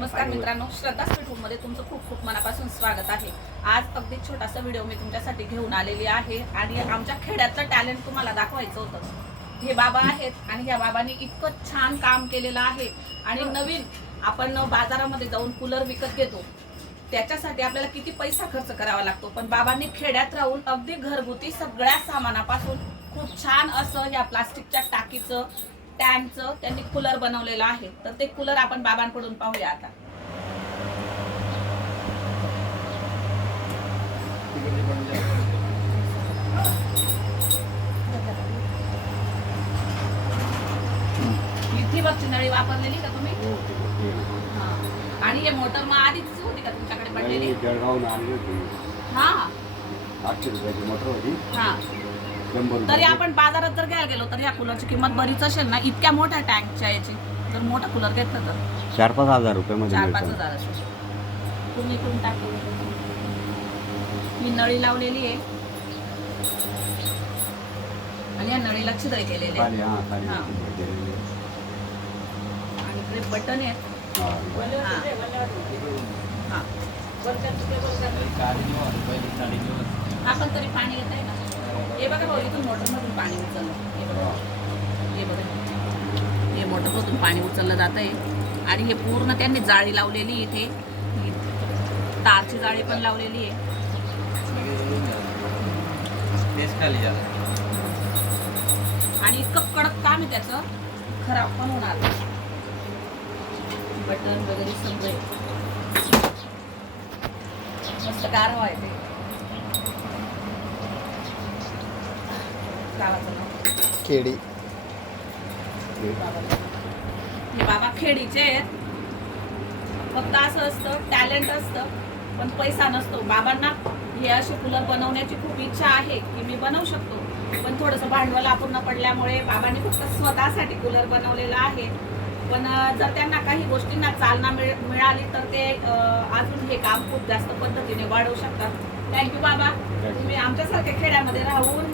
नमस्कार मित्रांनो श्रद्धा स्वीटमध्ये तुमचं खूप खूप मनापासून स्वागत आहे. आज अगदी छोटासा व्हिडिओ मी तुमच्यासाठी घेऊन आलेली आहे आणि आमच्या खेड्यातलं टॅलेंट तुम्हाला दाखवायचं होतं. हे बाबा आहेत आणि ह्या बाबांनी इतकं छान काम केलेलं आहे. आणि नवीन आपण बाजारामध्ये जाऊन कूलर विकत घेतो. त्याच्यासाठी आपल्याला किती पैसा खर्च करावा लागतो. पण बाबांनी खेड्यात राहून अगदी घरगुती सगळ्या सामानापासून खूप छान असं या प्लास्टिकच्या टाकीचं टँकचं त्यांनी कूलर बनवलेलं आहे. तर ते कूलर आपण बाबांकडून पाहूया आता. इथे बघ नळी वापरलेली का तुम्ही? हा. आणि हे मोटर मग आधीच होती का तुमच्याकडे पडलेली? होती. हा. आठशे रुपयाची मोटर होती. हा. तरी. आपण बाजारात जर घ्यायला गेलो तर या कूलरची किंमत बरीच असेल ना इतक्या मोठ्या टँकच्या याची जर मोठा कूलर घेतलं तर चार पाच हजार रुपये चार पाच. हजार असेल तुम्ही इकडून टाकली ही नळी लावलेली आहे आणि या केलेले हा खाली हा. दिलेली. आणि बटन आहे. आपण तरी पाणी आहे ना हे बघा भाऊ इथून मोटरमधून पाणी उचललं. हे बघा. हे बघा. हे मोटरमधून पाणी उचललं जात आहे आणि हे पूर्ण त्यांनी जाळी लावलेली इथे. तारची जाळी पण लावलेली आहे. आणि इतकं कडक काम आहे त्याचं. खराब पण होणार. बटन वगैरे सगळे. मस्त कार आहे ते. गावाचं नाव. हे बाबा खेडीचे आहेत. फक्त असं असतं टॅलेंट असतं पण पैसा नसतो. बाबांना हे असे कूलर बनवण्याची खूप इच्छा आहे की मी बनवू शकतो. पण थोडंसं भांडवल अपूर्ण पडल्यामुळे बाबांनी फक्त स्वतःसाठी कूलर बनवलेला आहे. पण अं, जर त्यांना काही गोष्टींना चालना मिळ मिळाली तर ते अं, अजून हे काम खूप जास्त पद्धतीने वाढवू शकतात. थँक्यू बाबा. तुम्ही आमच्यासारख्या खेड्यामध्ये राहून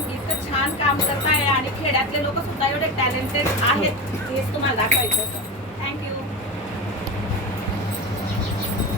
छान काम करताय आणि खेड्यातले लोक सुद्धा एवढे टॅलेंटेड आहेत हेच तुम्हाला दाखवायचं होतं.